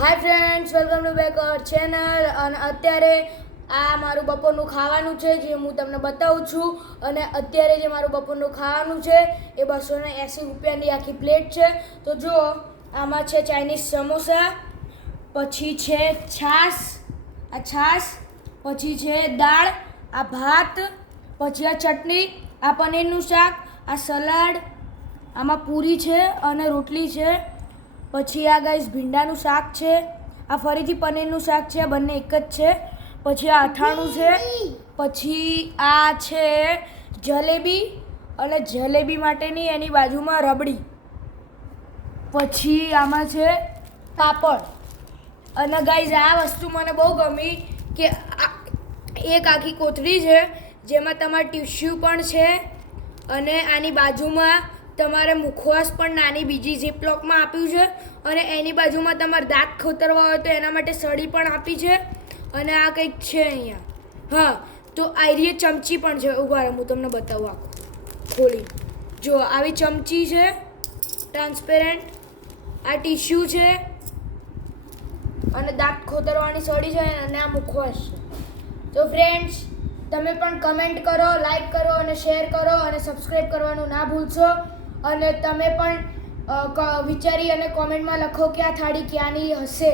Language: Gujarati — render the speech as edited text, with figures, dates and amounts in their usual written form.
Hi friends, welcome to back our channel. અને અત્યારે આ મારું બપોરનું ખાવાનું છે જે હું તમને બતાવું છું. અને અત્યારે જે મારું બપોરનું ખાવાનું છે એ 280 રૂપિયાની આખી પ્લેટ છે. તો જો આમાં છે ચાઇનીઝ સમોસા, પછી છે છાશ, પછી છે દાળ, આ ભાત, પછી આ ચટણી, આ પનીરનું શાક, આ સલાડ, આમાં પૂરી છે અને રોટલી છે. પછી આ ગાઈસ ભીંડાનું શાક છે, આ ફરીથી પનીરનું શાક છે, બંને એક જ છે. પછી આ અથાણું છે, પછી આ છે જલેબી અને જલેબી માટેની એની બાજુમાં રબડી, પછી આમાં છે પાપડ. અને ગાઈસ આ વસ્તુ મને બહુ ગમી કે એક આખી કોથળી છે જેમાં તમારે ટિશ્યુ પણ છે અને આની બાજુમાં તમારે મુખવાસ પણ નાની બીજી ઝીપલોકમાં આપ્યું છે. અને એની બાજુમાં તમારે દાંત ખોતરવા હોય તો એના માટે સળી પણ આપી છે. અને આ કંઈક છે અહીંયા. હા, તો આયરી ચમચી પણ છે. ઉભા રહો, હું તમને બતાવું આખું ખોલી. જો આવી ચમચી છે ટ્રાન્સપેરન્ટ, આ ટીશ્યુ છે અને દાંત ખોતરવાની સળી છે અને આ મુખવાસ છે. તો ફ્રેન્ડ્સ, તમે પણ કમેન્ટ કરો, લાઈક કરો અને શેર કરો અને સબસ્ક્રાઈબ કરવાનું ના ભૂલશો. અને તમે પણ વિચારી અને કોમેન્ટમાં લખો કે આ થાળી ક્યાંની હશે.